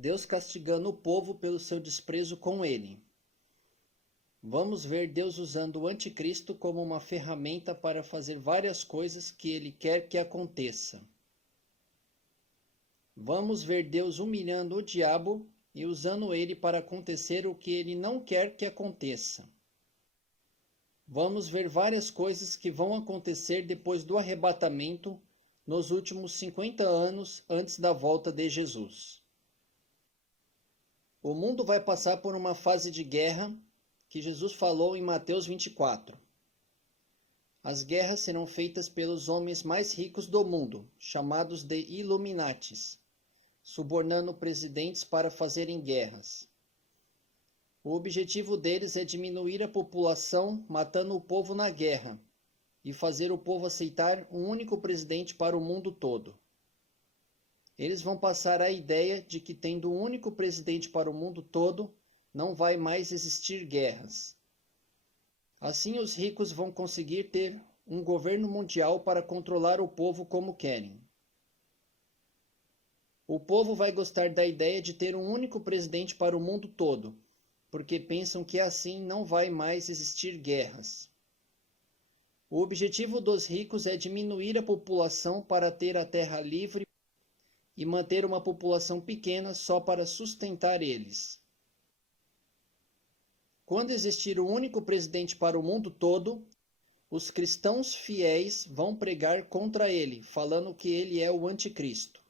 Deus castigando o povo pelo seu desprezo com ele. Vamos ver Deus usando o anticristo como uma ferramenta para fazer várias coisas que ele quer que aconteça. Vamos ver Deus humilhando o diabo e usando ele para acontecer o que ele não quer que aconteça. Vamos ver várias coisas que vão acontecer depois do arrebatamento nos últimos 50 anos antes da volta de Jesus. O mundo vai passar por uma fase de guerra que Jesus falou em Mateus 24. As guerras serão feitas pelos homens mais ricos do mundo, chamados de Illuminatis, subornando presidentes para fazerem guerras. O objetivo deles é diminuir a população, matando o povo na guerra, e fazer o povo aceitar um único presidente para o mundo todo. Eles vão passar a ideia de que, tendo um único presidente para o mundo todo, não vai mais existir guerras. Assim, os ricos vão conseguir ter um governo mundial para controlar o povo como querem. O povo vai gostar da ideia de ter um único presidente para o mundo todo, porque pensam que assim não vai mais existir guerras. O objetivo dos ricos é diminuir a população para ter a terra livre e manter uma população pequena só para sustentar eles. Quando existir um único presidente para o mundo todo, os cristãos fiéis vão pregar contra ele, falando que ele é o anticristo.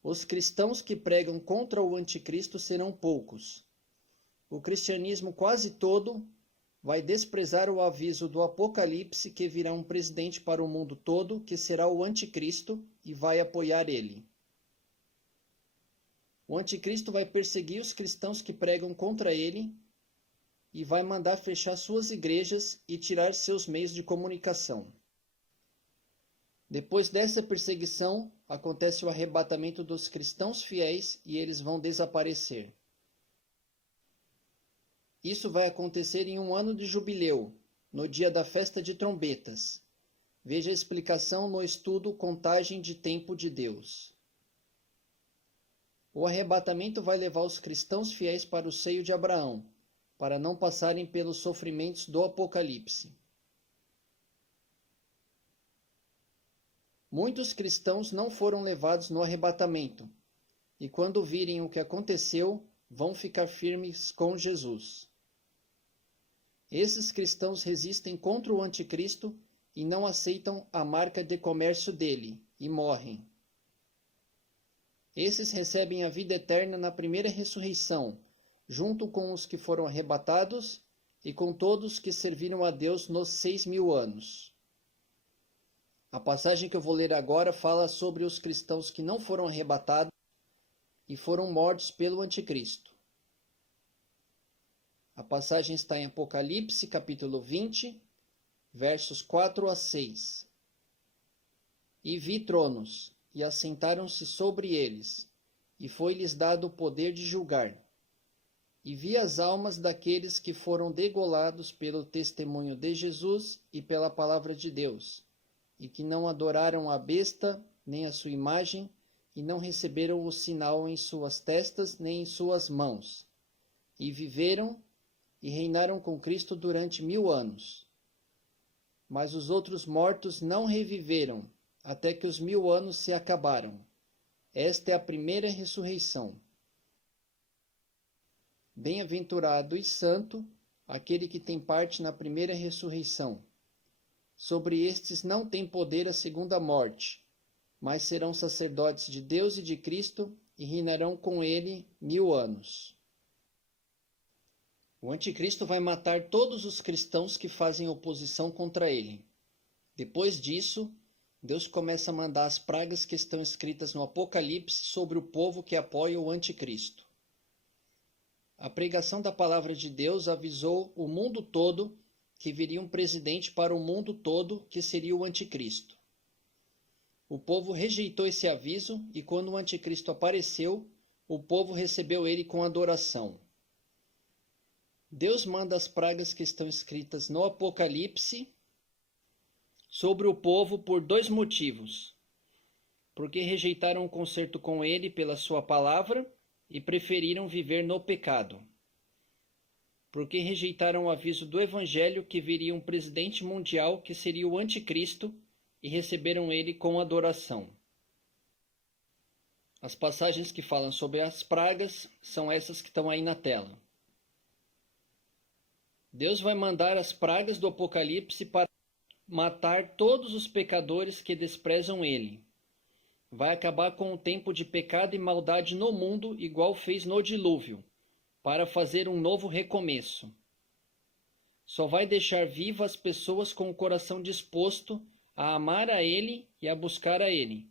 Os cristãos que pregam contra o anticristo serão poucos. O cristianismo quase todo vai desprezar o aviso do Apocalipse que virá um presidente para o mundo todo, que será o anticristo, e vai apoiar ele. O anticristo vai perseguir os cristãos que pregam contra ele e vai mandar fechar suas igrejas e tirar seus meios de comunicação. Depois dessa perseguição, acontece o arrebatamento dos cristãos fiéis e eles vão desaparecer. Isso vai acontecer em um ano de jubileu, no dia da festa de trombetas. Veja a explicação no estudo Contagem de Tempo de Deus. O arrebatamento vai levar os cristãos fiéis para o seio de Abraão, para não passarem pelos sofrimentos do Apocalipse. Muitos cristãos não foram levados no arrebatamento, e quando virem o que aconteceu, vão ficar firmes com Jesus. Esses cristãos resistem contra o anticristo e não aceitam a marca de comércio dele, e morrem. Esses recebem a vida eterna na primeira ressurreição, junto com os que foram arrebatados e com todos que serviram a Deus nos 6.000 anos. A passagem que eu vou ler agora fala sobre os cristãos que não foram arrebatados e foram mortos pelo anticristo. A passagem está em Apocalipse, capítulo 20, versos 4 a 6. E vi tronos, e assentaram-se sobre eles, e foi-lhes dado o poder de julgar. E vi as almas daqueles que foram degolados pelo testemunho de Jesus e pela palavra de Deus, e que não adoraram a besta, nem a sua imagem, e não receberam o sinal em suas testas, nem em suas mãos. E viveram e reinaram com Cristo durante 1000 anos. Mas os outros mortos não reviveram, até que os 1000 anos se acabaram. Esta é a primeira ressurreição. Bem-aventurado e santo aquele que tem parte na primeira ressurreição. Sobre estes não tem poder a segunda morte, mas serão sacerdotes de Deus e de Cristo e reinarão com ele 1000 anos. O anticristo vai matar todos os cristãos que fazem oposição contra ele. Depois disso, Deus começa a mandar as pragas que estão escritas no Apocalipse sobre o povo que apoia o anticristo. A pregação da palavra de Deus avisou o mundo todo que viria um presidente para o mundo todo, que seria o anticristo. O povo rejeitou esse aviso e quando o anticristo apareceu, o povo recebeu ele com adoração. Deus manda as pragas que estão escritas no Apocalipse sobre o povo por 2 motivos. porque rejeitaram o concerto com ele pela sua palavra e preferiram viver no pecado. Porque rejeitaram o aviso do Evangelho que viria um presidente mundial que seria o Anticristo e receberam ele com adoração. As passagens que falam sobre as pragas são essas que estão aí na tela. Deus vai mandar as pragas do Apocalipse para matar todos os pecadores que desprezam ele. Vai acabar com o tempo de pecado e maldade no mundo, igual fez no dilúvio, para fazer um novo recomeço. Só vai deixar vivas as pessoas com o coração disposto a amar a ele e a buscar a ele,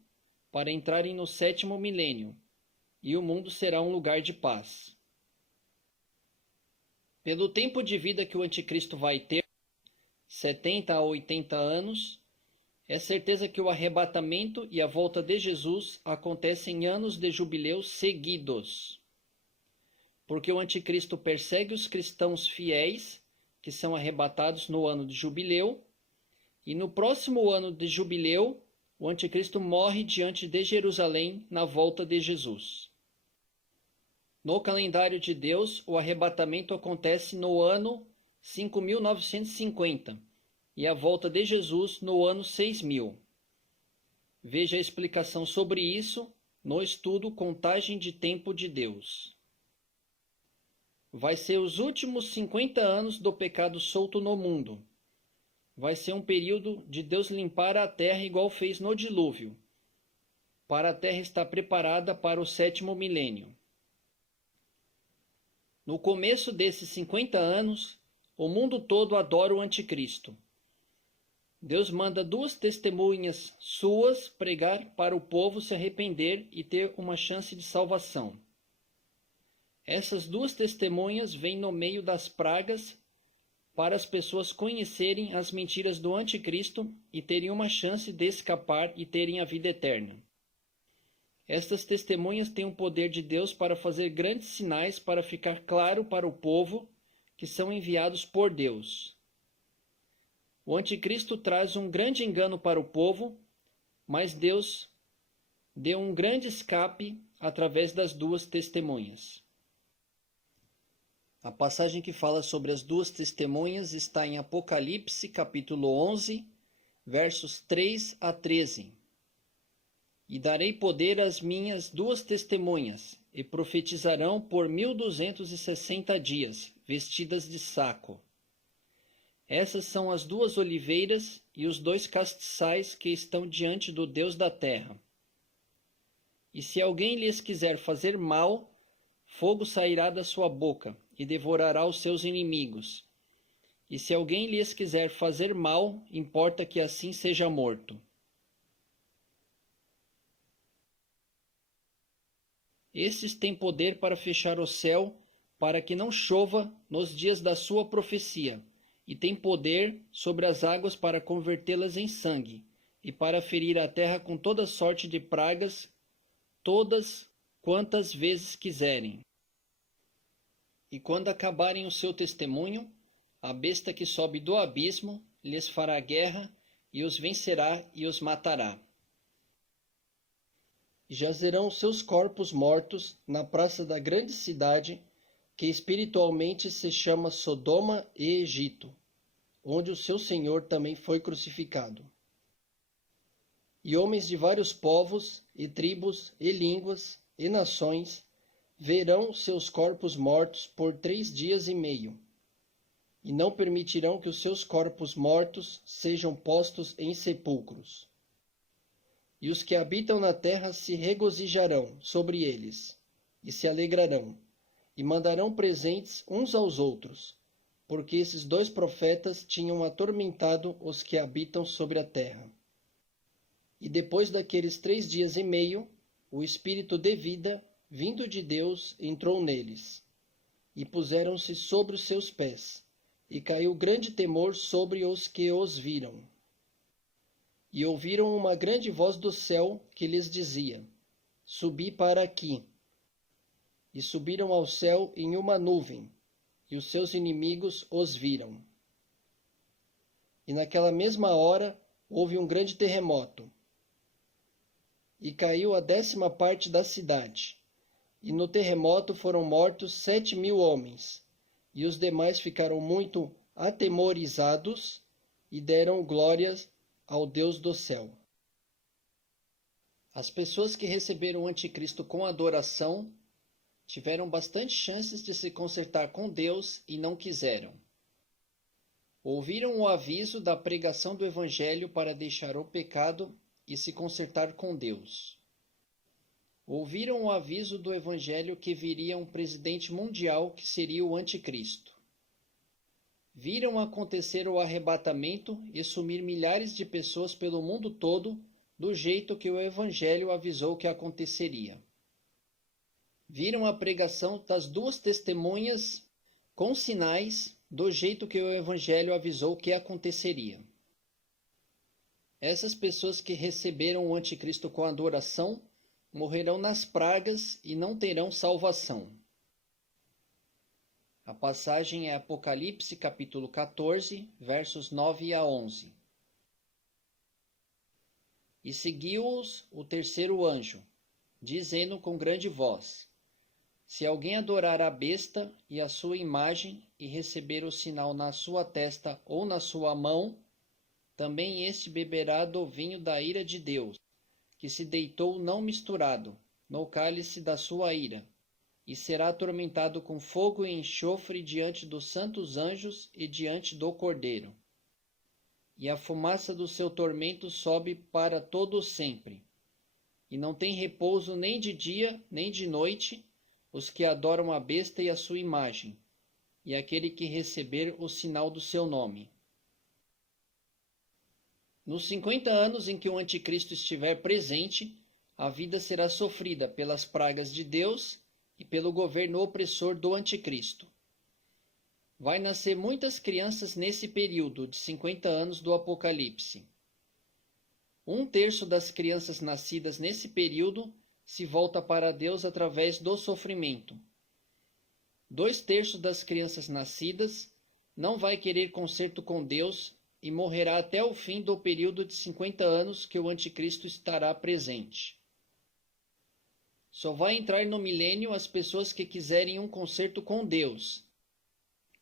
para entrarem no 7º milênio, e o mundo será um lugar de paz. Pelo tempo de vida que o Anticristo vai ter, 70 a 80 anos, é certeza que o arrebatamento e a volta de Jesus acontecem em anos de jubileu seguidos. Porque o Anticristo persegue os cristãos fiéis, que são arrebatados no ano de jubileu, e no próximo ano de jubileu, o Anticristo morre diante de Jerusalém na volta de Jesus. No calendário de Deus, o arrebatamento acontece no ano 5.950 e a volta de Jesus no ano 6.000. Veja a explicação sobre isso no estudo Contagem de Tempo de Deus. Vai ser os últimos 50 anos do pecado solto no mundo. Vai ser um período de Deus limpar a terra igual fez no dilúvio, para a terra estar preparada para o 7º milênio. No começo desses 50 anos, o mundo todo adora o Anticristo. Deus manda 2 testemunhas suas pregar para o povo se arrepender e ter uma chance de salvação. Essas 2 testemunhas vêm no meio das pragas para as pessoas conhecerem as mentiras do Anticristo e terem uma chance de escapar e terem a vida eterna. Estas testemunhas têm o poder de Deus para fazer grandes sinais para ficar claro para o povo que são enviados por Deus. O Anticristo traz um grande engano para o povo, mas Deus deu um grande escape através das 2 testemunhas. A passagem que fala sobre as 2 testemunhas está em Apocalipse, capítulo 11, versos 3 a 13. E darei poder às minhas 2 testemunhas, e profetizarão por 1260 dias, vestidas de saco. Essas são as 2 oliveiras e os 2 castiçais que estão diante do Deus da terra. E se alguém lhes quiser fazer mal, fogo sairá da sua boca e devorará os seus inimigos. E se alguém lhes quiser fazer mal, importa que assim seja morto. Estes têm poder para fechar o céu, para que não chova nos dias da sua profecia, e têm poder sobre as águas para convertê-las em sangue, e para ferir a terra com toda sorte de pragas, todas quantas vezes quiserem. E quando acabarem o seu testemunho, a besta que sobe do abismo lhes fará guerra, e os vencerá e os matará. E jazerão seus corpos mortos na praça da grande cidade, que espiritualmente se chama Sodoma e Egito, onde o seu Senhor também foi crucificado. E homens de vários povos, e tribos, e línguas, e nações, verão seus corpos mortos por 3 dias e meio, e não permitirão que os seus corpos mortos sejam postos em sepulcros. E os que habitam na terra se regozijarão sobre eles, e se alegrarão, e mandarão presentes uns aos outros, porque esses 2 profetas tinham atormentado os que habitam sobre a terra. E depois daqueles 3 dias e meio, o Espírito de vida, vindo de Deus, entrou neles, e puseram-se sobre os seus pés, e caiu grande temor sobre os que os viram. E ouviram uma grande voz do céu que lhes dizia: Subi para aqui. E subiram ao céu em uma nuvem, e os seus inimigos os viram. E naquela mesma hora houve um grande terremoto. e caiu a 10ª parte da cidade. E no terremoto foram mortos 7.000 homens, e os demais ficaram muito atemorizados e deram glórias ao Deus do céu. As pessoas que receberam o anticristo com adoração tiveram bastante chances de se consertar com Deus e não quiseram. Ouviram o aviso da pregação do Evangelho para deixar o pecado e se consertar com Deus. Ouviram o aviso do Evangelho que viria um presidente mundial que seria o anticristo. Viram acontecer o arrebatamento e sumir milhares de pessoas pelo mundo todo do jeito que o Evangelho avisou que aconteceria. Viram a pregação das 2 testemunhas com sinais do jeito que o Evangelho avisou que aconteceria. Essas pessoas que receberam o anticristo com adoração morrerão nas pragas e não terão salvação. A passagem é Apocalipse capítulo 14, versos 9 a 11. E seguiu-os o terceiro anjo, dizendo com grande voz: Se alguém adorar a besta e a sua imagem e receber o sinal na sua testa ou na sua mão, também este beberá do vinho da ira de Deus, que se deitou não misturado, no cálice da sua ira, e será atormentado com fogo e enxofre diante dos santos anjos e diante do Cordeiro. E a fumaça do seu tormento sobe para todo sempre. E não tem repouso nem de dia nem de noite os que adoram a besta e a sua imagem, e aquele que receber o sinal do seu nome. Nos 50 anos em que o anticristo estiver presente, a vida será sofrida pelas pragas de Deus e pelo governo opressor do anticristo. Vai nascer muitas crianças nesse período de 50 anos do Apocalipse. 1/3 das crianças nascidas nesse período se volta para Deus através do sofrimento. 2/3 das crianças nascidas não vai querer conserto com Deus e morrerá até o fim do período de 50 anos que o anticristo estará presente. Só vai entrar no milênio as pessoas que quiserem um conserto com Deus,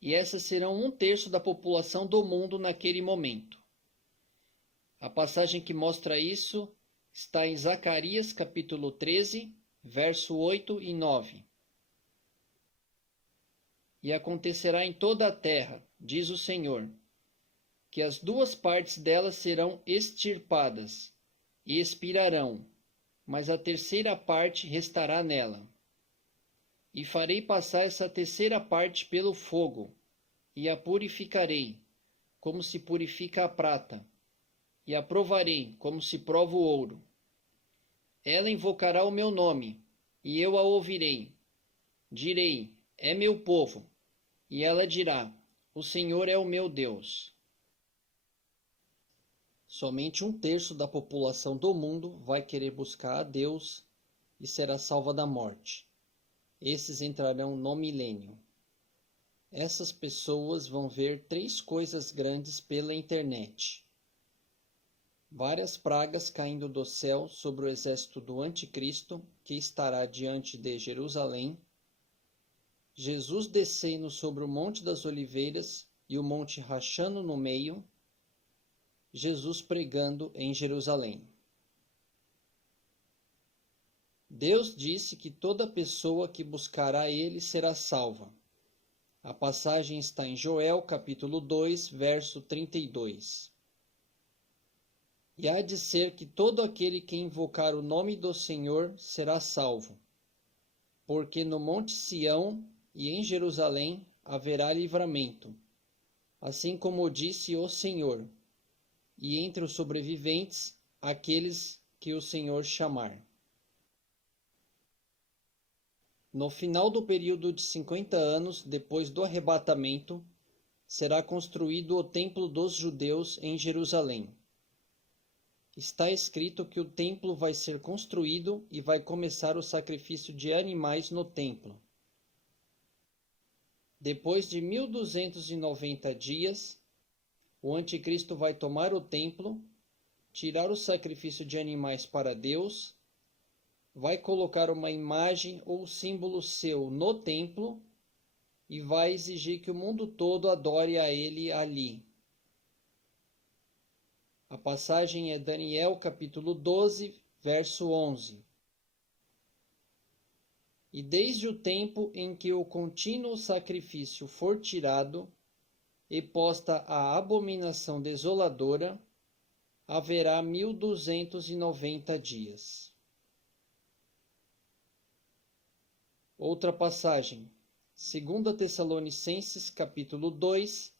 e essas serão 1/3 da população do mundo naquele momento. A passagem que mostra isso está em Zacarias capítulo 13, verso 8 e 9. E acontecerá em toda a terra, diz o Senhor, que as 2 partes delas serão extirpadas e expirarão, mas a 3ª parte restará nela. E farei passar essa 3ª parte pelo fogo, e a purificarei, como se purifica a prata, e a provarei, como se prova o ouro. Ela invocará o meu nome, e eu a ouvirei. Direi: é meu povo, e ela dirá: o Senhor é o meu Deus. Somente 1/3 da população do mundo vai querer buscar a Deus e será salva da morte. Esses entrarão no milênio. Essas pessoas vão ver 3 coisas grandes pela internet: várias pragas caindo do céu sobre o exército do anticristo, que estará diante de Jerusalém, Jesus descendo sobre o Monte das Oliveiras e o monte rachando no meio, Jesus pregando em Jerusalém. Deus disse que toda pessoa que buscará ele será salva. A passagem está em Joel, capítulo 2, verso 32. E há de ser que todo aquele que invocar o nome do Senhor será salvo, porque no Monte Sião e em Jerusalém haverá livramento, assim como disse o Senhor, e entre os sobreviventes, aqueles que o Senhor chamar. No final do período de 50 anos, depois do arrebatamento, será construído o templo dos judeus em Jerusalém. Está escrito que o templo vai ser construído e vai começar o sacrifício de animais no templo. Depois de 1290 dias, o anticristo vai tomar o templo, tirar o sacrifício de animais para Deus vai colocar uma imagem ou símbolo seu no templo e vai exigir que o mundo todo adore a ele ali. A passagem é Daniel capítulo 12, verso 11. E desde o tempo em que o contínuo sacrifício for tirado e posta a abominação desoladora, haverá 1290 dias. Outra passagem, 2 Tessalonicenses capítulo 2,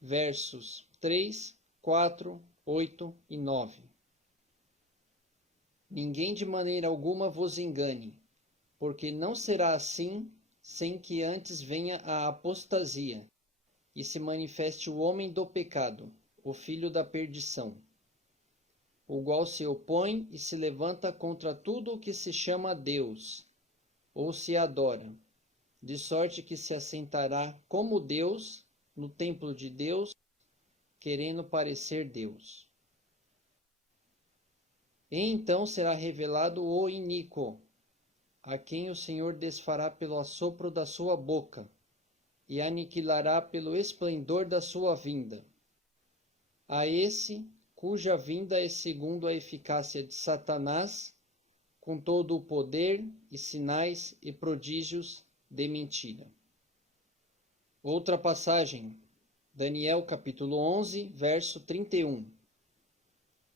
versos 3, 4, 8 e 9. Ninguém de maneira alguma vos engane, porque não será assim sem que antes venha a apostasia e se manifeste o homem do pecado, o filho da perdição, o qual se opõe e se levanta contra tudo o que se chama Deus, ou se adora, de sorte que se assentará como Deus no templo de Deus, querendo parecer Deus. E então será revelado o iníquo, a quem o Senhor desfará pelo assopro da sua boca, e aniquilará pelo esplendor da sua vinda. A esse, cuja vinda é segundo a eficácia de Satanás, com todo o poder e sinais e prodígios de mentira. Outra passagem, Daniel capítulo 11, verso 31.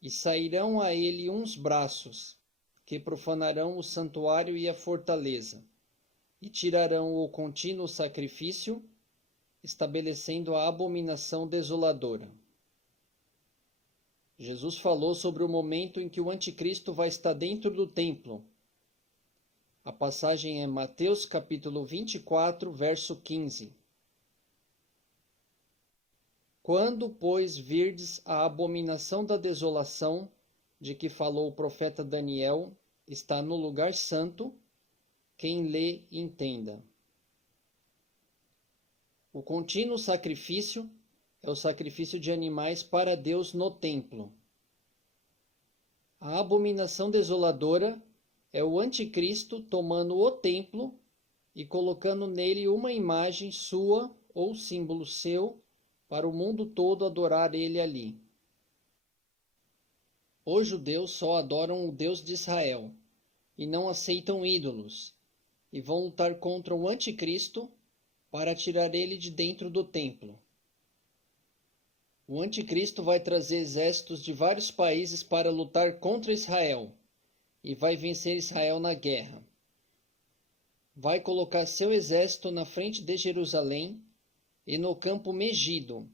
E sairão a ele uns braços, que profanarão o santuário e a fortaleza, e tirarão o contínuo sacrifício, estabelecendo a abominação desoladora. Jesus falou sobre o momento em que o anticristo vai estar dentro do templo. A passagem é Mateus capítulo 24, verso 15. Quando, pois, virdes a abominação da desolação, de que falou o profeta Daniel, está no lugar santo, quem lê, entenda. O contínuo sacrifício é o sacrifício de animais para Deus no templo. A abominação desoladora é o anticristo tomando o templo e colocando nele uma imagem sua ou símbolo seu para o mundo todo adorar ele ali. Os judeus só adoram o Deus de Israel e não aceitam ídolos, e vão lutar contra o anticristo para tirar ele de dentro do templo. O anticristo vai trazer exércitos de vários países para lutar contra Israel e vai vencer Israel na guerra. Vai colocar seu exército na frente de Jerusalém e no campo Megido,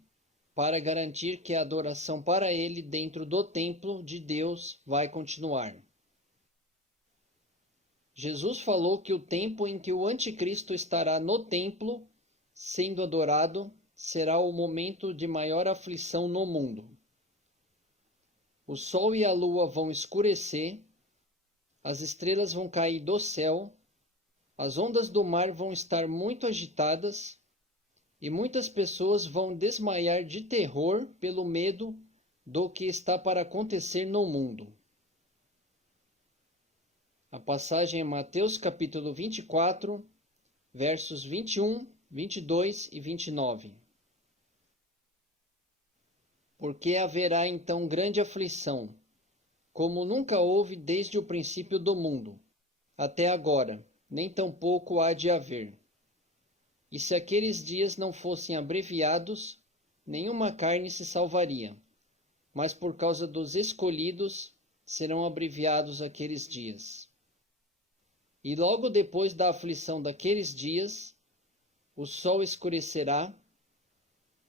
para garantir que a adoração para ele dentro do templo de Deus vai continuar. Jesus falou que o tempo em que o anticristo estará no templo, sendo adorado, será o momento de maior aflição no mundo. O sol e a lua vão escurecer, as estrelas vão cair do céu, as ondas do mar vão estar muito agitadas, e muitas pessoas vão desmaiar de terror pelo medo do que está para acontecer no mundo. A passagem é Mateus capítulo 24, versos 21, 22 e 29. Porque haverá então grande aflição, como nunca houve desde o princípio do mundo, até agora, nem tampouco há de haver. E se aqueles dias não fossem abreviados, nenhuma carne se salvaria, mas por causa dos escolhidos serão abreviados aqueles dias. E logo depois da aflição daqueles dias, o sol escurecerá,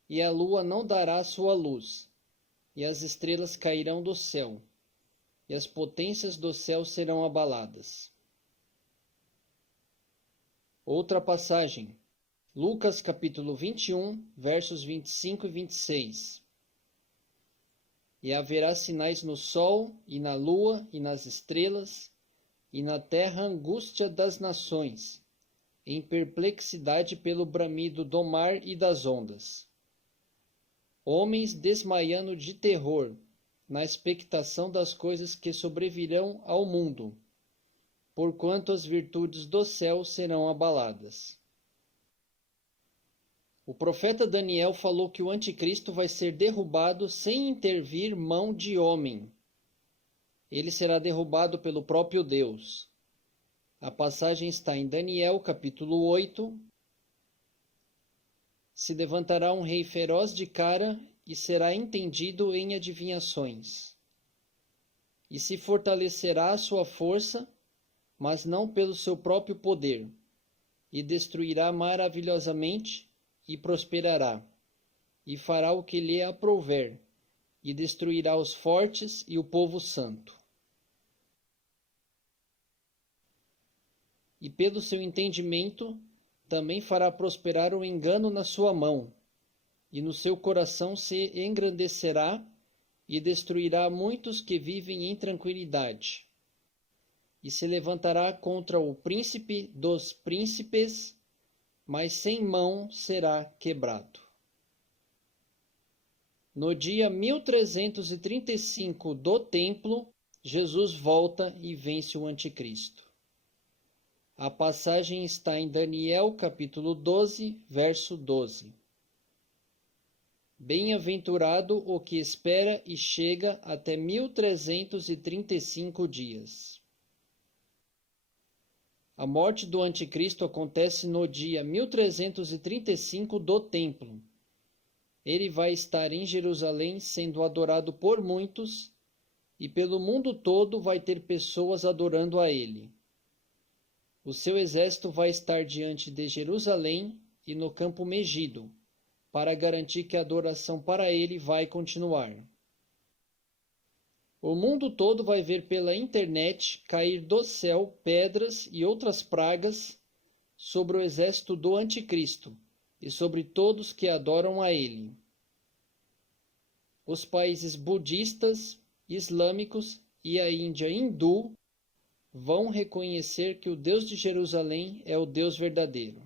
e a lua não dará sua luz, e as estrelas cairão do céu, e as potências do céu serão abaladas. Outra passagem, Lucas capítulo 21, versos 25 e 26. E haverá sinais no sol, e na lua, e nas estrelas, e na terra angústia das nações, em perplexidade pelo bramido do mar e das ondas. Homens desmaiando de terror, na expectação das coisas que sobrevirão ao mundo, porquanto as virtudes do céu serão abaladas. O profeta Daniel falou que o anticristo vai ser derrubado sem intervir mão de homem. Ele será derrubado pelo próprio Deus. A passagem está em Daniel, capítulo 8. Se levantará um rei feroz de cara e será entendido em adivinhações. E se fortalecerá a sua força, mas não pelo seu próprio poder, e destruirá maravilhosamente e prosperará, e fará o que lhe aprouver, e destruirá os fortes e o povo santo. E pelo seu entendimento também fará prosperar o engano na sua mão, e no seu coração se engrandecerá e destruirá muitos que vivem em tranquilidade. E se levantará contra o príncipe dos príncipes, mas sem mão será quebrado. No dia 1335 do templo, Jesus volta e vence o anticristo. A passagem está em Daniel, capítulo 12, verso 12. Bem-aventurado o que espera e chega até 1335 dias. A morte do anticristo acontece no dia 1335 do templo. Ele vai estar em Jerusalém sendo adorado por muitos, e pelo mundo todo vai ter pessoas adorando a ele. O seu exército vai estar diante de Jerusalém e no campo Megido, para garantir que a adoração para ele vai continuar. O mundo todo vai ver pela internet cair do céu pedras e outras pragas sobre o exército do anticristo e sobre todos que adoram a ele. Os países budistas, islâmicos e a Índia hindu vão reconhecer que o Deus de Jerusalém é o Deus verdadeiro.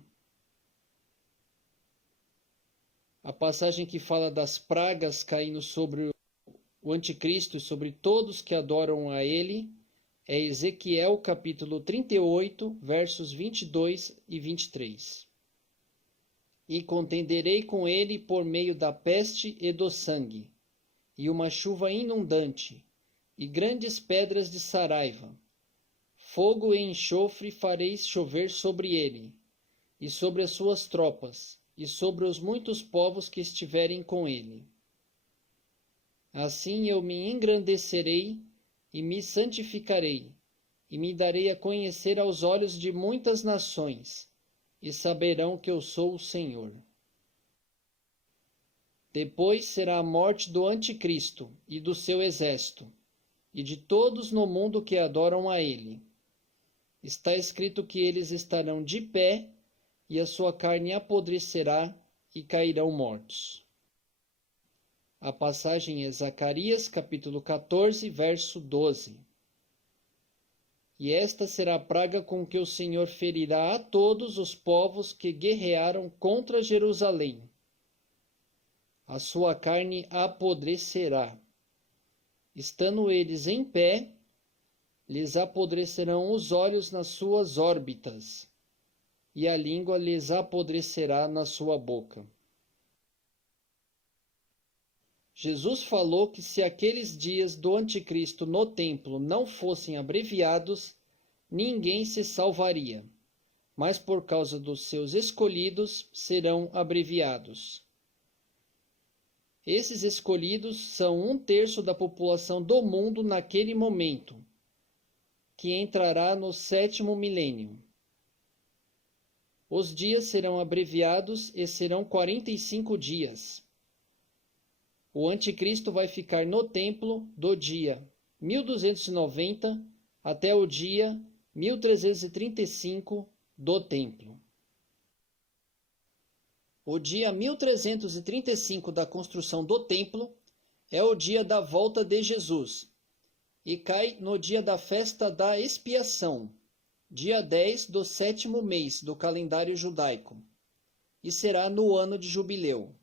A passagem que fala das pragas caindo sobre o anticristo e sobre todos que adoram a ele é Ezequiel capítulo 38, versos 22 e 23. E contenderei com ele por meio da peste e do sangue, e uma chuva inundante, e grandes pedras de saraiva. Fogo e enxofre fareis chover sobre ele, e sobre as suas tropas, e sobre os muitos povos que estiverem com ele. Assim eu me engrandecerei e me santificarei, e me darei a conhecer aos olhos de muitas nações, e saberão que eu sou o Senhor. Depois será a morte do anticristo e do seu exército, e de todos no mundo que adoram a ele. Está escrito que eles estarão de pé, e a sua carne apodrecerá, e cairão mortos. A passagem é Zacarias, capítulo 14, verso 12. E esta será a praga com que o Senhor ferirá a todos os povos que guerrearam contra Jerusalém. A sua carne apodrecerá. Estando eles em pé, lhes apodrecerão os olhos nas suas órbitas, e a língua lhes apodrecerá na sua boca. Jesus falou que se aqueles dias do anticristo no templo não fossem abreviados, ninguém se salvaria, mas por causa dos seus escolhidos serão abreviados. Esses escolhidos são 1/3 da população do mundo naquele momento, que entrará no 7º milênio. Os dias serão abreviados e serão 45 dias. O anticristo vai ficar no templo do dia 1290 até o dia 1335 do templo. O dia 1335 da construção do templo é o dia da volta de Jesus e cai no dia da festa da expiação, dia 10 do 7º mês do calendário judaico, e será no ano de jubileu.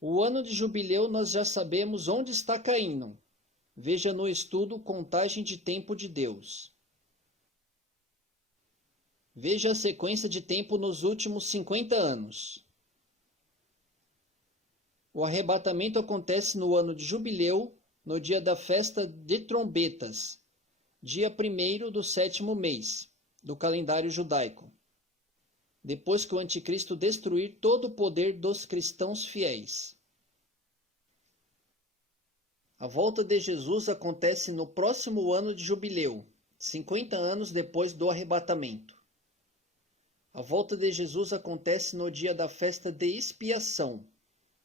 O ano de jubileu nós já sabemos onde está caindo. Veja no estudo Contagem de Tempo de Deus. Veja a sequência de tempo nos últimos 50 anos. O arrebatamento acontece no ano de jubileu, no dia da festa de trombetas, dia 1º do 7º mês do calendário judaico, depois que o anticristo destruir todo o poder dos cristãos fiéis. A volta de Jesus acontece no próximo ano de jubileu, 50 anos depois do arrebatamento. A volta de Jesus acontece no dia da festa de expiação,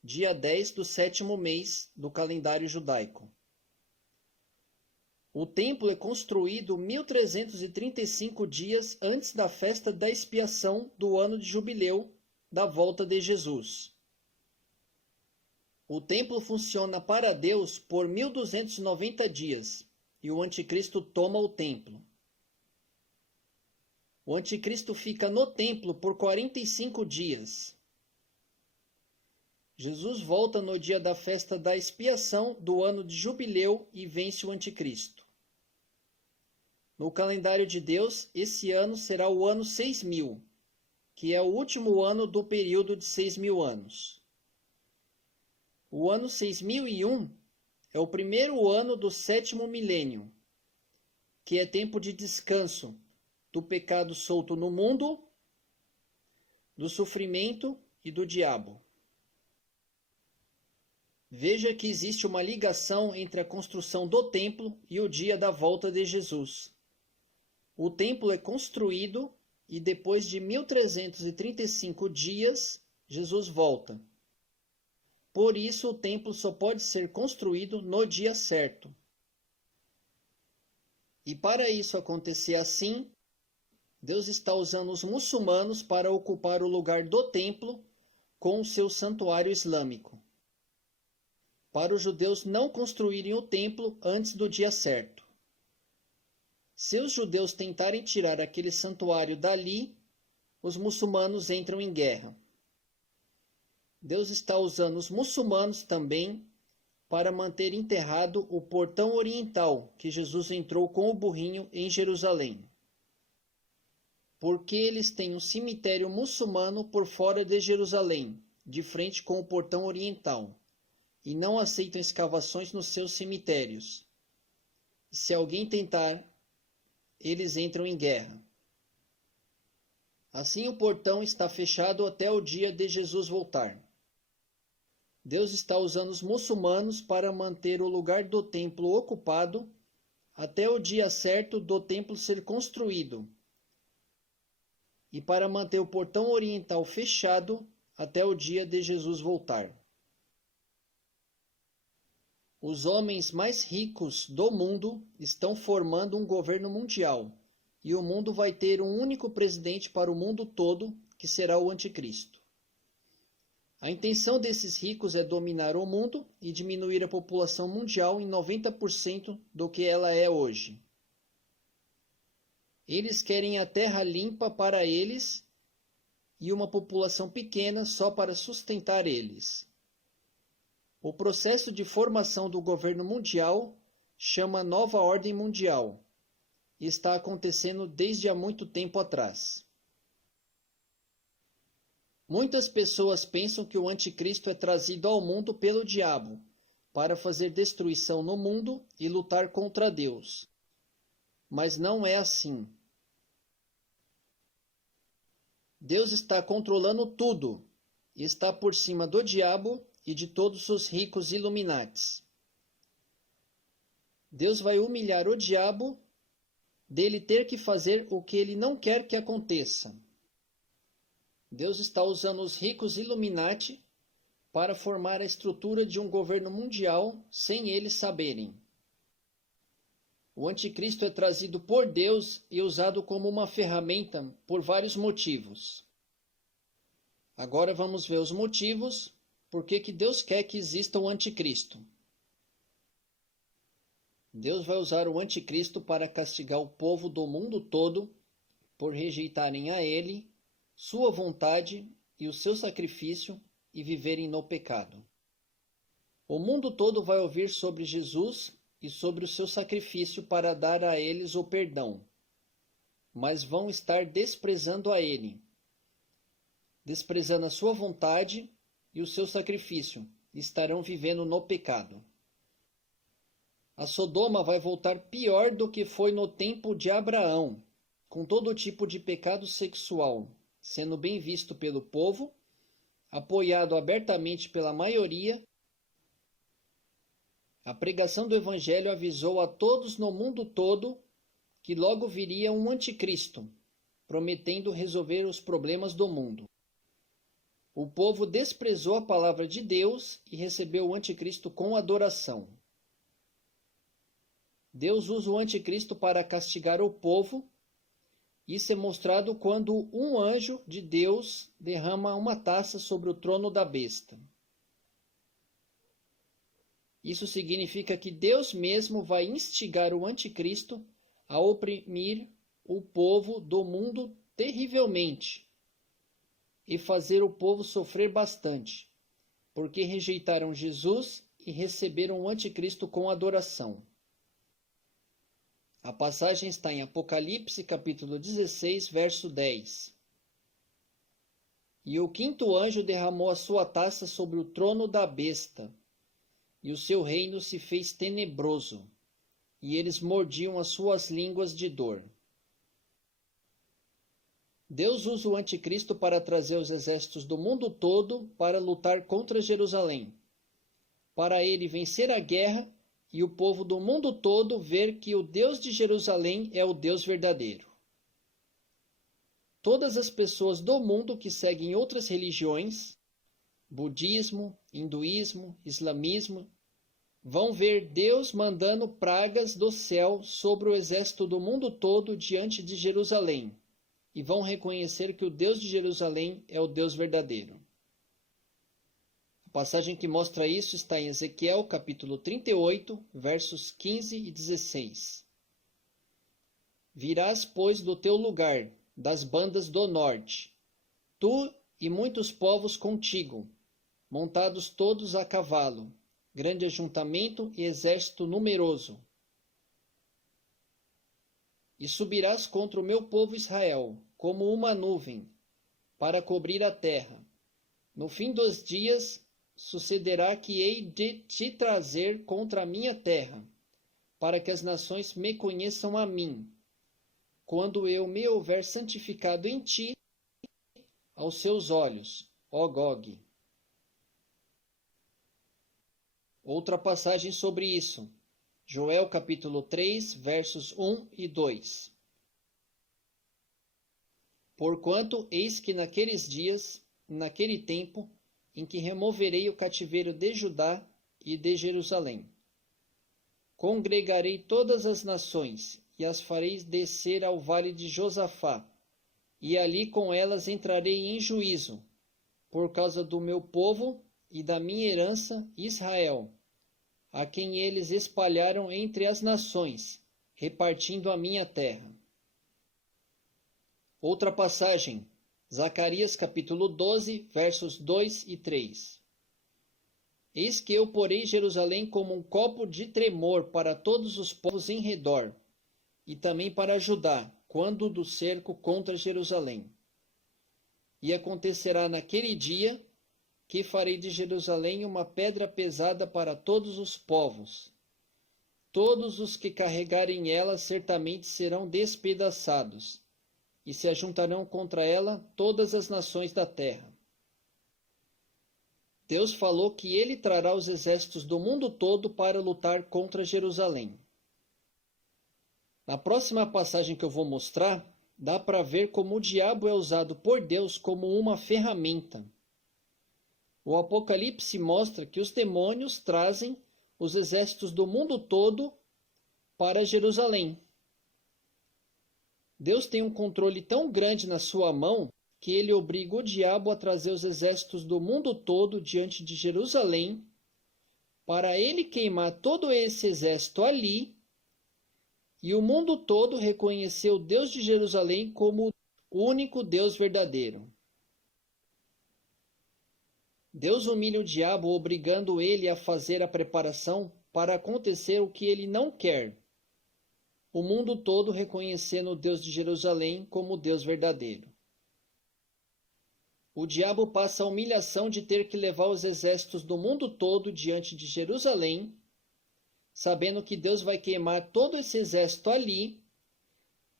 dia 10 do 7º mês do calendário judaico. O templo é construído 1335 dias antes da festa da expiação do ano de jubileu da volta de Jesus. O templo funciona para Deus por 1290 dias e o anticristo toma o templo. O anticristo fica no templo por 45 dias. Jesus volta no dia da festa da expiação do ano de jubileu e vence o anticristo. No calendário de Deus, esse ano será o ano 6000, que é o último ano do período de 6000 anos. O ano 6001 é o primeiro ano do 7º milênio, que é tempo de descanso do pecado solto no mundo, do sofrimento e do diabo. Veja que existe uma ligação entre a construção do templo e o dia da volta de Jesus. O templo é construído e depois de 1335 dias, Jesus volta. Por isso, o templo só pode ser construído no dia certo. E para isso acontecer assim, Deus está usando os muçulmanos para ocupar o lugar do templo com o seu santuário islâmico, para os judeus não construírem o templo antes do dia certo. Se os judeus tentarem tirar aquele santuário dali, os muçulmanos entram em guerra. Deus está usando os muçulmanos também para manter enterrado o portão oriental que Jesus entrou com o burrinho em Jerusalém. Porque eles têm um cemitério muçulmano por fora de Jerusalém, de frente com o portão oriental, e não aceitam escavações nos seus cemitérios. Se alguém tentar, eles entram em guerra. Assim o portão está fechado até o dia de Jesus voltar. Deus está usando os muçulmanos para manter o lugar do templo ocupado até o dia certo do templo ser construído e para manter o portão oriental fechado até o dia de Jesus voltar. Os homens mais ricos do mundo estão formando um governo mundial e o mundo vai ter um único presidente para o mundo todo, que será o anticristo. A intenção desses ricos é dominar o mundo e diminuir a população mundial em 90% do que ela é hoje. Eles querem a terra limpa para eles e uma população pequena só para sustentar eles. O processo de formação do governo mundial chama Nova Ordem Mundial e está acontecendo desde há muito tempo atrás. Muitas pessoas pensam que o anticristo é trazido ao mundo pelo diabo para fazer destruição no mundo e lutar contra Deus. Mas não é assim. Deus está controlando tudo e está por cima do diabo e de todos os ricos Illuminates. Deus vai humilhar o diabo dele ter que fazer o que ele não quer que aconteça. Deus está usando os ricos Illuminati para formar a estrutura de um governo mundial sem eles saberem. O anticristo é trazido por Deus e usado como uma ferramenta por vários motivos. Agora vamos ver os motivos por que Deus quer que exista o anticristo. Deus vai usar o anticristo para castigar o povo do mundo todo por rejeitarem a ele, sua vontade e o seu sacrifício e viverem no pecado. O mundo todo vai ouvir sobre Jesus e sobre o seu sacrifício para dar a eles o perdão. mas vão estar desprezando a ele, desprezando a sua vontade e o seu sacrifício, e estarão vivendo no pecado. A Sodoma vai voltar pior do que foi no tempo de Abraão, com todo tipo de pecado sexual, sendo bem visto pelo povo, apoiado abertamente pela maioria. A pregação do Evangelho avisou a todos no mundo todo que logo viria um anticristo, prometendo resolver os problemas do mundo. O povo desprezou a palavra de Deus e recebeu o anticristo com adoração. Deus usa o anticristo para castigar o povo. Isso é mostrado quando um anjo de Deus derrama uma taça sobre o trono da besta. Isso significa que Deus mesmo vai instigar o anticristo a oprimir o povo do mundo terrivelmente e fazer o povo sofrer bastante, porque rejeitaram Jesus e receberam o anticristo com adoração. A passagem está em Apocalipse, capítulo 16, verso 10. E o quinto anjo derramou a sua taça sobre o trono da besta, e o seu reino se fez tenebroso, e eles mordiam as suas línguas de dor. Deus usa o anticristo para trazer os exércitos do mundo todo para lutar contra Jerusalém, para ele vencer a guerra e o povo do mundo todo ver que o Deus de Jerusalém é o Deus verdadeiro. Todas as pessoas do mundo que seguem outras religiões, budismo, hinduísmo, islamismo, vão ver Deus mandando pragas do céu sobre o exército do mundo todo diante de Jerusalém, e vão reconhecer que o Deus de Jerusalém é o Deus verdadeiro. A passagem que mostra isso está em Ezequiel, capítulo 38, versos 15 e 16. Virás, pois, do teu lugar, das bandas do norte, tu e muitos povos contigo, montados todos a cavalo, grande ajuntamento e exército numeroso. E subirás contra o meu povo Israel, como uma nuvem, para cobrir a terra. No fim dos dias, sucederá que hei de te trazer contra a minha terra, para que as nações me conheçam a mim, quando eu me houver santificado em ti, aos seus olhos, ó Gog. Outra passagem sobre isso. Joel capítulo 3, versos 1 e 2. Porquanto, eis que naqueles dias, naquele tempo, em que removerei o cativeiro de Judá e de Jerusalém, congregarei todas as nações, e as farei descer ao vale de Josafá, e ali com elas entrarei em juízo, por causa do meu povo e da minha herança Israel, a quem eles espalharam entre as nações, repartindo a minha terra. Outra passagem, Zacarias capítulo 12, versos 2 e 3. Eis que eu porei Jerusalém como um copo de tremor para todos os povos em redor, e também para Judá, quando do cerco contra Jerusalém. E acontecerá naquele dia que farei de Jerusalém uma pedra pesada para todos os povos. Todos os que carregarem ela certamente serão despedaçados, e se ajuntarão contra ela todas as nações da terra. Deus falou que ele trará os exércitos do mundo todo para lutar contra Jerusalém. Na próxima passagem que eu vou mostrar, dá para ver como o diabo é usado por Deus como uma ferramenta. O Apocalipse mostra que os demônios trazem os exércitos do mundo todo para Jerusalém. Deus tem um controle tão grande na sua mão que ele obriga o diabo a trazer os exércitos do mundo todo diante de Jerusalém, para ele queimar todo esse exército ali, e o mundo todo reconhecer o Deus de Jerusalém como o único Deus verdadeiro. Deus humilha o diabo, obrigando ele a fazer a preparação para acontecer o que ele não quer. o mundo todo reconhecendo o Deus de Jerusalém como o Deus verdadeiro. O diabo passa a humilhação de ter que levar os exércitos do mundo todo diante de Jerusalém, sabendo que Deus vai queimar todo esse exército ali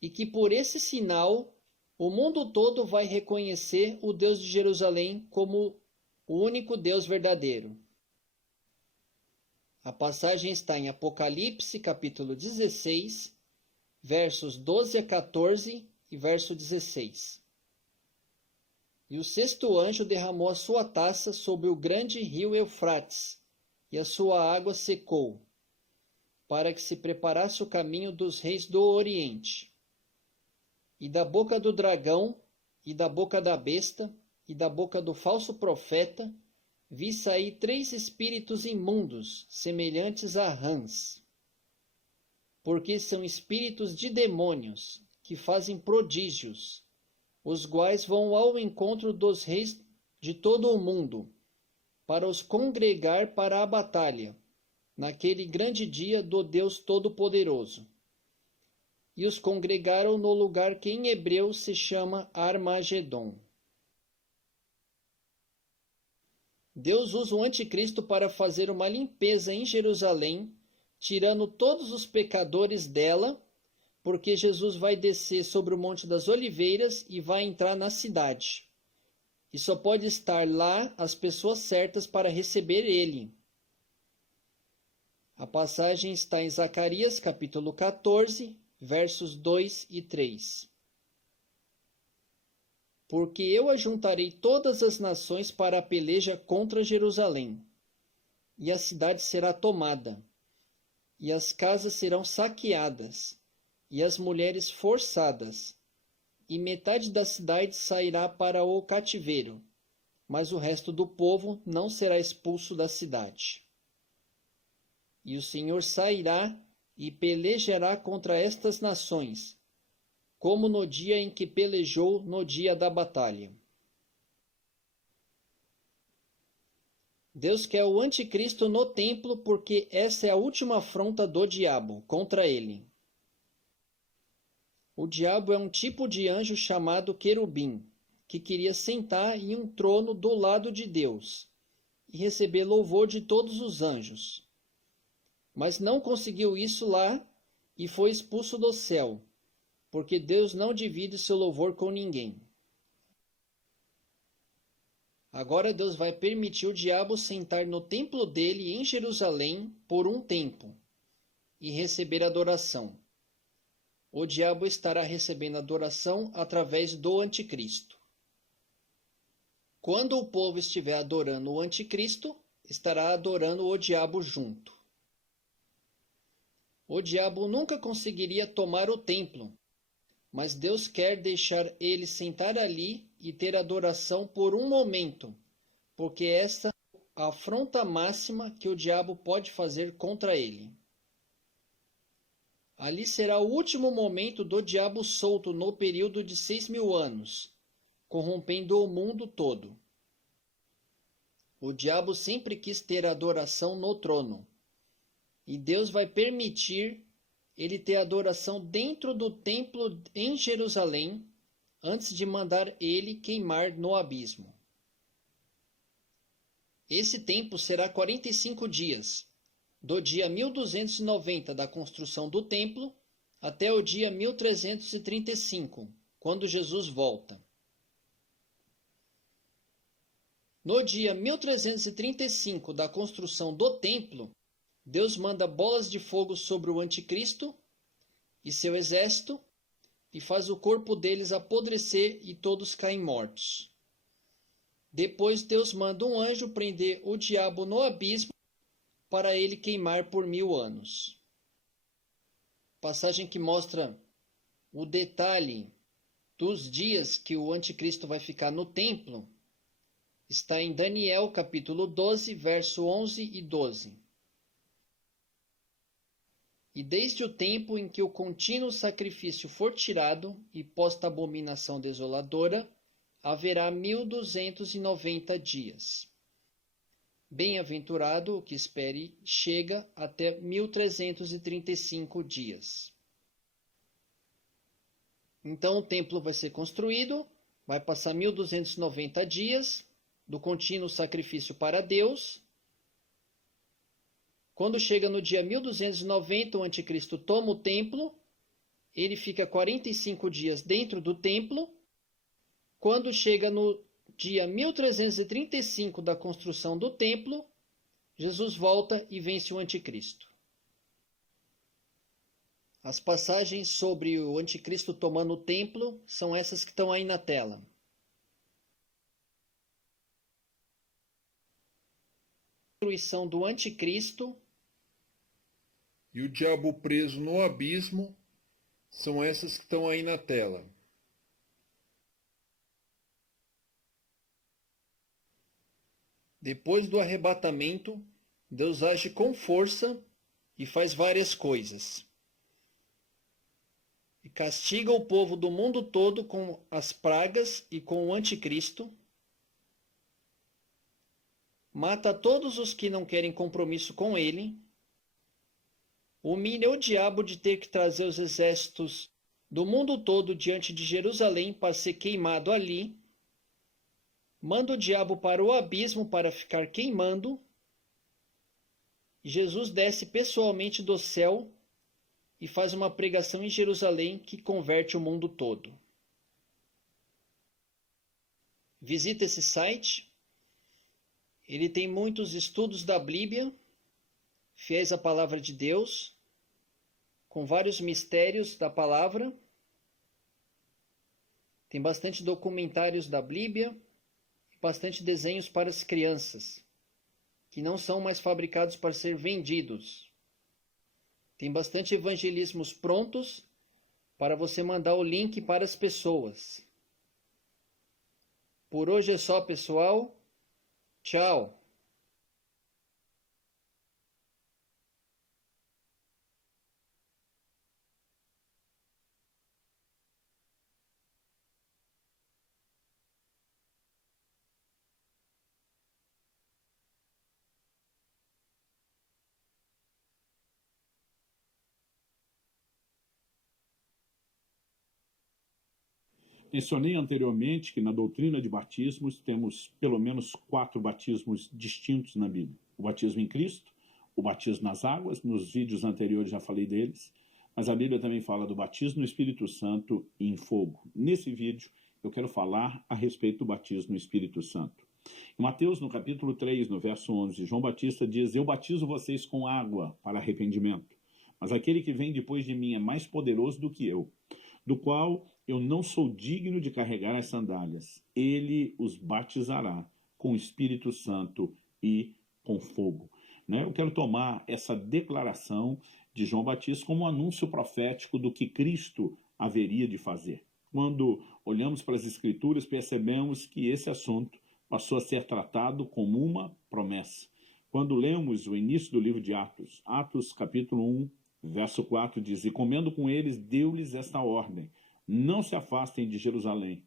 e que por esse sinal o mundo todo vai reconhecer o Deus de Jerusalém como o único Deus verdadeiro. A passagem está em Apocalipse, capítulo 16, versos 12 a 14 e verso 16. E o sexto anjo derramou a sua taça sobre o grande rio Eufrates, e a sua água secou, para que se preparasse o caminho dos reis do Oriente. E da boca do dragão, e da boca da besta, e da boca do falso profeta, vi sair 3 espíritos imundos, semelhantes a rãs. Porque são espíritos de demônios, que fazem prodígios, os quais vão ao encontro dos reis de todo o mundo, para os congregar para a batalha, naquele grande dia do Deus Todo-Poderoso. E os congregaram no lugar que em hebreu se chama Armagedon. Deus usa o anticristo para fazer uma limpeza em Jerusalém, tirando todos os pecadores dela, porque Jesus vai descer sobre o Monte das Oliveiras e vai entrar na cidade. E só pode estar lá as pessoas certas para receber ele. A passagem está em Zacarias, capítulo 14, versos 2 e 3. Porque eu ajuntarei todas as nações para a peleja contra Jerusalém, e a cidade será tomada, e as casas serão saqueadas, e as mulheres forçadas, e metade da cidade sairá para o cativeiro, mas o resto do povo não será expulso da cidade. E o Senhor sairá e pelejará contra estas nações, como no dia em que pelejou no dia da batalha. Deus quer o anticristo no templo porque essa é a última afronta do diabo contra ele. O diabo é um tipo de anjo chamado querubim, que queria sentar em um trono do lado de Deus e receber louvor de todos os anjos. Mas não conseguiu isso lá e foi expulso do céu, porque Deus não divide seu louvor com ninguém. Agora Deus vai permitir o diabo sentar no templo dele em Jerusalém por um tempo e receber adoração. O diabo estará recebendo adoração através do anticristo. Quando o povo estiver adorando o anticristo, estará adorando o diabo junto. O diabo nunca conseguiria tomar o templo, mas Deus quer deixar ele sentar ali e ter adoração por um momento, porque esta é a afronta máxima que o diabo pode fazer contra ele. Ali será o último momento do diabo solto no período de 6.000 anos, corrompendo o mundo todo. O diabo sempre quis ter adoração no trono, e Deus vai permitir ele ter adoração dentro do templo em Jerusalém, antes de mandar ele queimar no abismo. Esse tempo será 45 dias, do dia 1290 da construção do templo até o dia 1335, quando Jesus volta. No dia 1335 da construção do templo, Deus manda bolas de fogo sobre o anticristo e seu exército e faz o corpo deles apodrecer e todos caem mortos. Depois Deus manda um anjo prender o diabo no abismo para ele queimar por 1000 anos. Passagem que mostra o detalhe dos dias que o anticristo vai ficar no templo está em Daniel capítulo 12, verso 11 e 12. E desde o tempo em que o contínuo sacrifício for tirado e posta a abominação desoladora, haverá 1290 dias. Bem-aventurado o que espere chega até 1335 dias. Então o templo vai ser construído, vai passar 1290 dias do contínuo sacrifício para Deus. Quando chega no dia 1290, o anticristo toma o templo, ele fica 45 dias dentro do templo. Quando chega no dia 1335 da construção do templo, Jesus volta e vence o anticristo. As passagens sobre o anticristo tomando o templo são essas que estão aí na tela. A destruição do anticristo e o diabo preso no abismo são essas que estão aí na tela. Depois do arrebatamento, Deus age com força e faz várias coisas. E castiga o povo do mundo todo com as pragas e com o anticristo. Mata todos os que não querem compromisso com ele. Humilha o diabo de ter que trazer os exércitos do mundo todo diante de Jerusalém para ser queimado ali. Manda o diabo para o abismo para ficar queimando. Jesus desce pessoalmente do céu e faz uma pregação em Jerusalém que converte o mundo todo. Visita esse site. Ele tem muitos estudos da Bíblia, fiéis à palavra de Deus, com vários mistérios da palavra. Tem bastante documentários da Bíblia e bastante desenhos para as crianças, que não são mais fabricados para ser vendidos. Tem bastante evangelismos prontos para você mandar o link para as pessoas. Por hoje é só, pessoal. Tchau. Mencionei anteriormente que na doutrina de batismos temos pelo menos 4 batismos distintos na Bíblia. O batismo em Cristo, o batismo nas águas, nos vídeos anteriores já falei deles, mas a Bíblia também fala do batismo no Espírito Santo e em fogo. Nesse vídeo eu quero falar a respeito do batismo no Espírito Santo. Em Mateus, no capítulo 3, no verso 11, João Batista diz: "Eu batizo vocês com água para arrependimento, mas aquele que vem depois de mim é mais poderoso do que eu, do qual eu não sou digno de carregar as sandálias. Ele os batizará com o Espírito Santo e com fogo." Eu quero tomar essa declaração de João Batista como um anúncio profético do que Cristo haveria de fazer. Quando olhamos para as Escrituras, percebemos que esse assunto passou a ser tratado como uma promessa. Quando lemos o início do livro de Atos, Atos capítulo 1, verso 4 diz: "E comendo com eles, deu-lhes esta ordem: não se afastem de Jerusalém,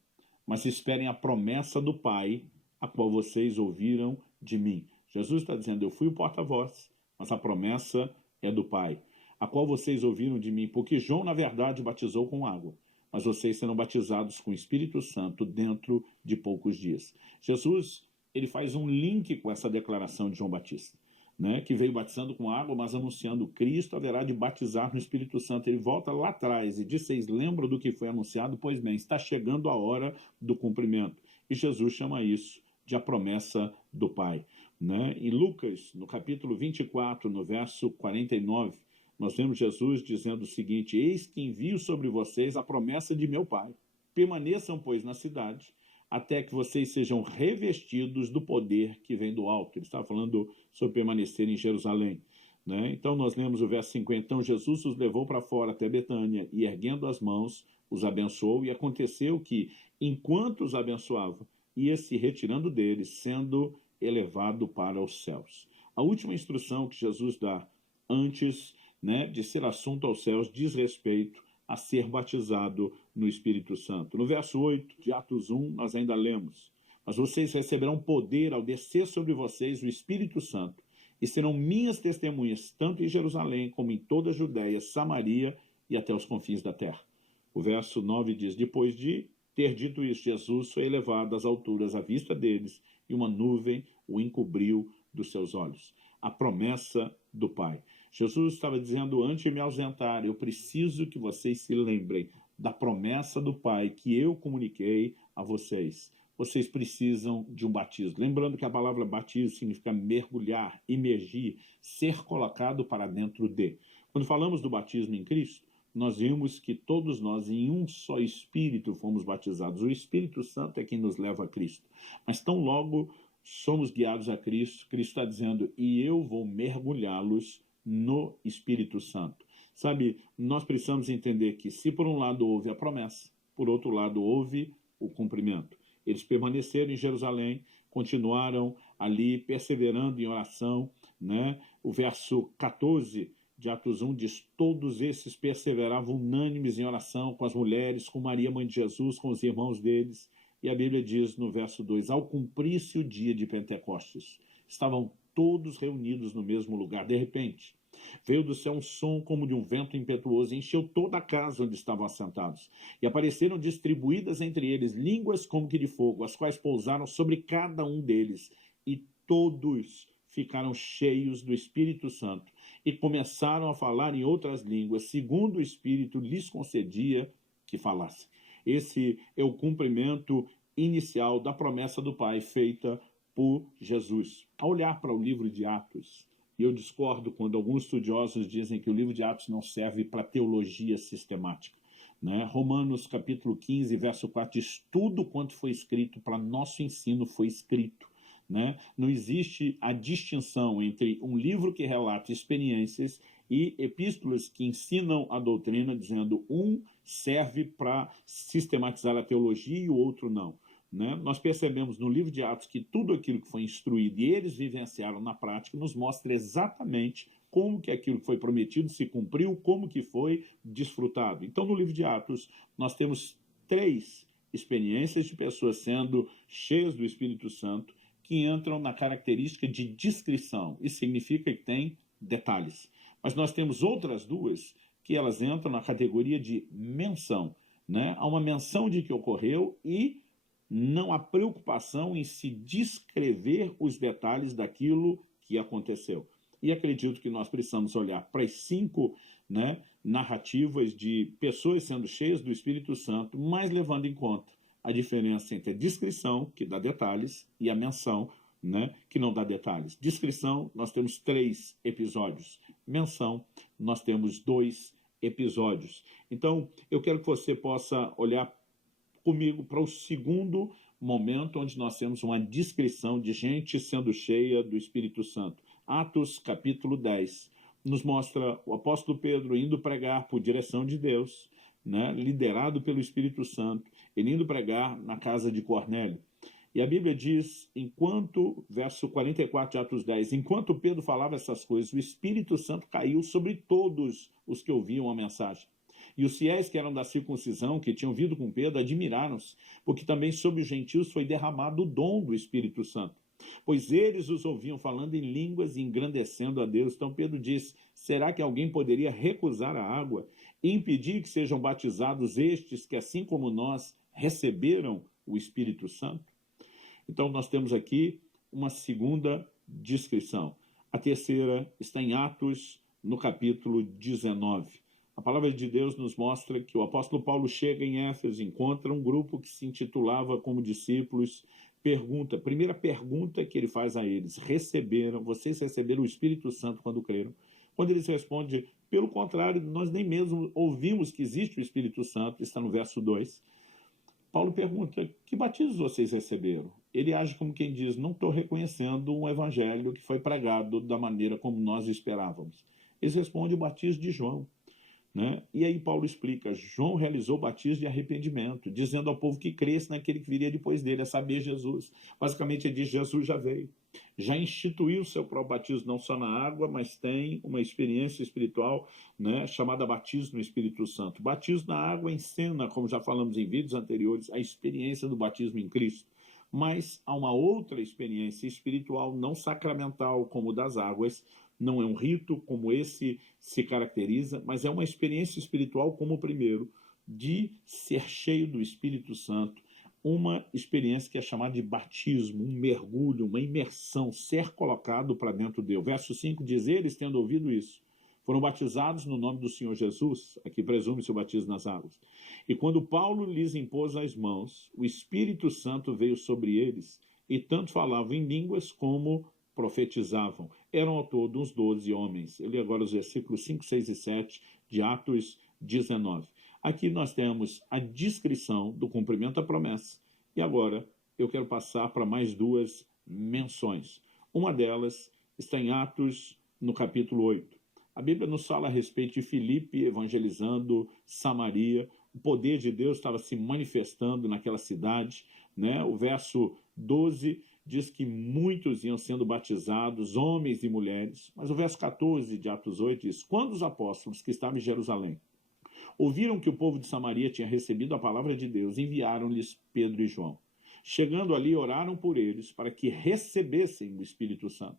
mas esperem a promessa do Pai, a qual vocês ouviram de mim." Jesus está dizendo: eu fui o porta-voz, mas a promessa é do Pai, a qual vocês ouviram de mim, porque João, na verdade, batizou com água, mas vocês serão batizados com o Espírito Santo dentro de poucos dias. Jesus, ele faz um link com essa declaração de João Batista, que veio batizando com água, mas anunciando: Cristo haverá de batizar no Espírito Santo. Ele volta lá atrás e diz: "Vocês lembram do que foi anunciado? Pois bem, está chegando a hora do cumprimento." E Jesus chama isso de a promessa do Pai. Em Lucas, no capítulo 24, no verso 49, nós vemos Jesus dizendo o seguinte: "Eis que envio sobre vocês a promessa de meu Pai. Permaneçam, pois, na cidade, até que vocês sejam revestidos do poder que vem do alto." Ele estava falando sobre permanecer em Jerusalém. Então nós lemos o verso 50. "Então Jesus os levou para fora até Betânia, e erguendo as mãos, os abençoou. E aconteceu que, enquanto os abençoava, ia se retirando deles, sendo elevado para os céus." A última instrução que Jesus dá antes de ser assunto aos céus diz respeito a ser batizado no Espírito Santo. No verso 8 de Atos 1, nós ainda lemos: "Mas vocês receberão poder ao descer sobre vocês o Espírito Santo, e serão minhas testemunhas, tanto em Jerusalém como em toda a Judéia, Samaria e até os confins da terra." O verso 9 diz: depois de ter dito isso, Jesus foi elevado às alturas à vista deles, e uma nuvem o encobriu dos seus olhos. A promessa do Pai. Jesus estava dizendo: antes de me ausentar, eu preciso que vocês se lembrem da promessa do Pai que eu comuniquei a vocês. Vocês precisam de um batismo. Lembrando que a palavra batismo significa mergulhar, imergir, ser colocado para dentro de. Quando falamos do batismo em Cristo, nós vimos que todos nós, em um só Espírito, fomos batizados. O Espírito Santo é quem nos leva a Cristo. Mas tão logo somos guiados a Cristo, Cristo está dizendo: e eu vou mergulhá-los no Espírito Santo. Sabe, nós precisamos entender que, se por um lado houve a promessa, por outro lado houve o cumprimento. Eles permaneceram em Jerusalém, continuaram ali perseverando em oração, né? O verso 14 de Atos 1 diz: todos esses perseveravam unânimes em oração com as mulheres, com Maria, mãe de Jesus, com os irmãos deles. E a Bíblia diz no verso 2: ao cumprir-se o dia de Pentecostes, estavam todos reunidos no mesmo lugar. De repente, veio do céu um som como de um vento impetuoso e encheu toda a casa onde estavam assentados. E apareceram distribuídas entre eles línguas como que de fogo, as quais pousaram sobre cada um deles. E todos ficaram cheios do Espírito Santo e começaram a falar em outras línguas, segundo o Espírito lhes concedia que falassem. Esse é o cumprimento inicial da promessa do Pai feita por Jesus. Ao olhar para o livro de Atos, e eu discordo quando alguns estudiosos dizem que o livro de Atos não serve para teologia sistemática, né? Romanos capítulo 15, verso 4 diz: tudo quanto foi escrito para nosso ensino foi escrito. Né? Não existe a distinção entre um livro que relata experiências e epístolas que ensinam a doutrina, dizendo um serve para sistematizar a teologia e o outro não. Né? Nós percebemos no livro de Atos que tudo aquilo que foi instruído e eles vivenciaram na prática nos mostra exatamente como que aquilo que foi prometido se cumpriu, como que foi desfrutado. Então, no livro de Atos, nós temos 3 experiências de pessoas sendo cheias do Espírito Santo, que entram na característica de descrição. Isso significa que tem detalhes. Mas nós temos outras 2 que elas entram na categoria de menção. Né? Há uma menção de que ocorreu e não há preocupação em se descrever os detalhes daquilo que aconteceu. E acredito que nós precisamos olhar para as 5 narrativas de pessoas sendo cheias do Espírito Santo, mas levando em conta a diferença entre a descrição, que dá detalhes, e a menção, que não dá detalhes. Descrição, nós temos 3 episódios. Menção, nós temos 2 episódios. Então, eu quero que você possa olhar comigo para o segundo momento onde nós temos uma descrição de gente sendo cheia do Espírito Santo. Atos, capítulo 10, nos mostra o apóstolo Pedro indo pregar por direção de Deus, liderado pelo Espírito Santo, ele indo pregar na casa de Cornélio. E a Bíblia diz, verso 44 de Atos 10, enquanto Pedro falava essas coisas, o Espírito Santo caiu sobre todos os que ouviam a mensagem. E os fiéis que eram da circuncisão, que tinham vindo com Pedro, admiraram-se, porque também sobre os gentios foi derramado o dom do Espírito Santo. Pois eles os ouviam falando em línguas e engrandecendo a Deus. Então Pedro disse, será que alguém poderia recusar a água e impedir que sejam batizados estes que, assim como nós, receberam o Espírito Santo? Então nós temos aqui uma segunda descrição. A terceira está em Atos, no capítulo 19. A palavra de Deus nos mostra que o apóstolo Paulo chega em Éfeso, encontra um grupo que se intitulava como discípulos, primeira pergunta que ele faz a eles: vocês receberam o Espírito Santo quando creram? Quando eles respondem, pelo contrário, nós nem mesmo ouvimos que existe o Espírito Santo, está no verso 2. Paulo pergunta, que batismos vocês receberam? Ele age como quem diz, não estou reconhecendo um evangelho que foi pregado da maneira como nós esperávamos. Eles respondem, o batismo de João. E aí Paulo explica, João realizou o batismo de arrependimento, dizendo ao povo que cresce naquele que viria depois dele, a saber, Jesus. Basicamente ele diz, Jesus já veio, já instituiu o seu próprio batismo, não só na água, mas tem uma experiência espiritual chamada batismo no Espírito Santo. Batismo na água ensina, como já falamos em vídeos anteriores, a experiência do batismo em Cristo. Mas há uma outra experiência espiritual não sacramental, como o das águas. Não é um rito como esse se caracteriza, mas é uma experiência espiritual como o primeiro, de ser cheio do Espírito Santo, uma experiência que é chamada de batismo, um mergulho, uma imersão, ser colocado para dentro de Deus. Verso 5 diz: eles, tendo ouvido isso, foram batizados no nome do Senhor Jesus, aqui presume-se o batismo nas águas. E quando Paulo lhes impôs as mãos, o Espírito Santo veio sobre eles, e tanto falavam em línguas como profetizavam. Eram ao todo uns 12 homens. Eu li agora os versículos 5, 6 e 7 de Atos 19. Aqui nós temos a descrição do cumprimento da promessa. E agora eu quero passar para mais duas menções. Uma delas está em Atos, no capítulo 8. A Bíblia nos fala a respeito de Filipe evangelizando Samaria. O poder de Deus estava se manifestando naquela cidade, né? O verso 12 diz que muitos iam sendo batizados, homens e mulheres. Mas o verso 14 de Atos 8 diz: quando os apóstolos que estavam em Jerusalém ouviram que o povo de Samaria tinha recebido a palavra de Deus, enviaram-lhes Pedro e João. Chegando ali, oraram por eles para que recebessem o Espírito Santo,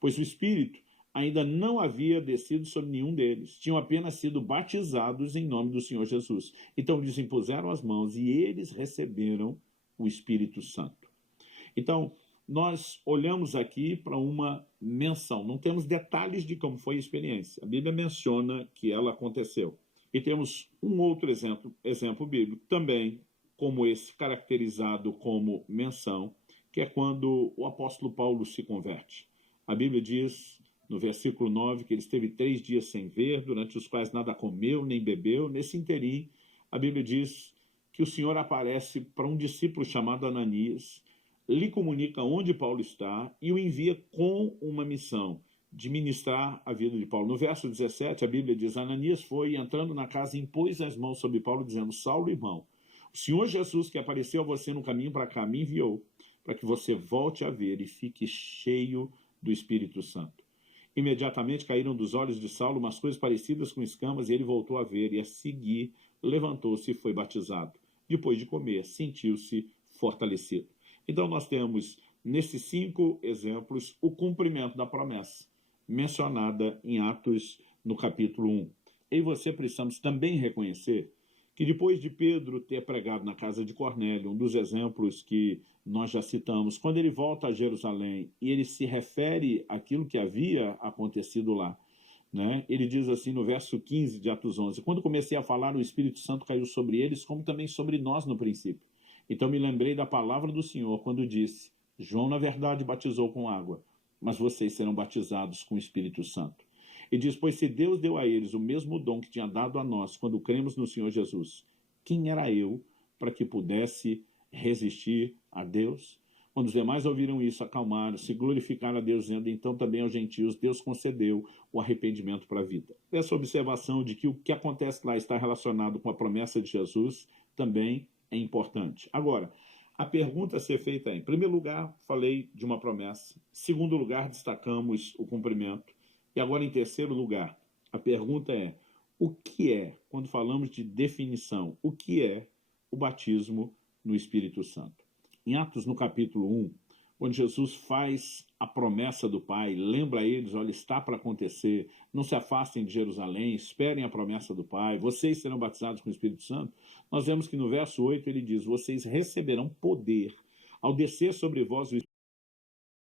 pois o Espírito ainda não havia descido sobre nenhum deles. Tinham apenas sido batizados em nome do Senhor Jesus. Então lhes impuseram as mãos e eles receberam o Espírito Santo. Então, nós olhamos aqui para uma menção. Não temos detalhes de como foi a experiência. A Bíblia menciona que ela aconteceu. E temos um outro exemplo bíblico, também como esse, caracterizado como menção, que é quando o apóstolo Paulo se converte. A Bíblia diz, no versículo 9, que ele esteve 3 dias sem ver, durante os quais nada comeu nem bebeu. Nesse interim, a Bíblia diz que o Senhor aparece para um discípulo chamado Ananias, lhe comunica onde Paulo está e o envia com uma missão de ministrar a vida de Paulo. No verso 17, a Bíblia diz: Ananias foi, entrando na casa, impôs as mãos sobre Paulo, dizendo: Saulo, irmão, o Senhor Jesus, que apareceu a você no caminho para cá, me enviou para que você volte a ver e fique cheio do Espírito Santo. Imediatamente caíram dos olhos de Saulo umas coisas parecidas com escamas, e ele voltou a ver, e a seguir levantou-se e foi batizado. Depois de comer, sentiu-se fortalecido. Então nós temos, nesses 5 exemplos, o cumprimento da promessa, mencionada em Atos, no capítulo 1. Eu e você precisamos também reconhecer que depois de Pedro ter pregado na casa de Cornélio, um dos exemplos que nós já citamos, quando ele volta a Jerusalém e ele se refere àquilo que havia acontecido lá, né? Ele diz assim no verso 15 de Atos 11: quando comecei a falar, o Espírito Santo caiu sobre eles, como também sobre nós no princípio. Então me lembrei da palavra do Senhor quando disse: João, na verdade, batizou com água, mas vocês serão batizados com o Espírito Santo. E diz: pois se Deus deu a eles o mesmo dom que tinha dado a nós quando cremos no Senhor Jesus, quem era eu para que pudesse resistir a Deus? Quando os demais ouviram isso, acalmaram, se glorificaram a Deus, dizendo: então também aos gentios Deus concedeu o arrependimento para a vida. Essa observação de que o que acontece lá está relacionado com a promessa de Jesus também é importante. Agora, a pergunta a ser feita é: em primeiro lugar, falei de uma promessa. Em segundo lugar, destacamos o cumprimento. E agora, em terceiro lugar, a pergunta é: o que é, quando falamos de definição, o que é o batismo no Espírito Santo? Em Atos, no capítulo 1, quando Jesus faz a promessa do Pai, lembra a eles: olha, está para acontecer, não se afastem de Jerusalém, esperem a promessa do Pai, vocês serão batizados com o Espírito Santo. Nós vemos que no verso 8 ele diz: vocês receberão poder ao descer sobre vós o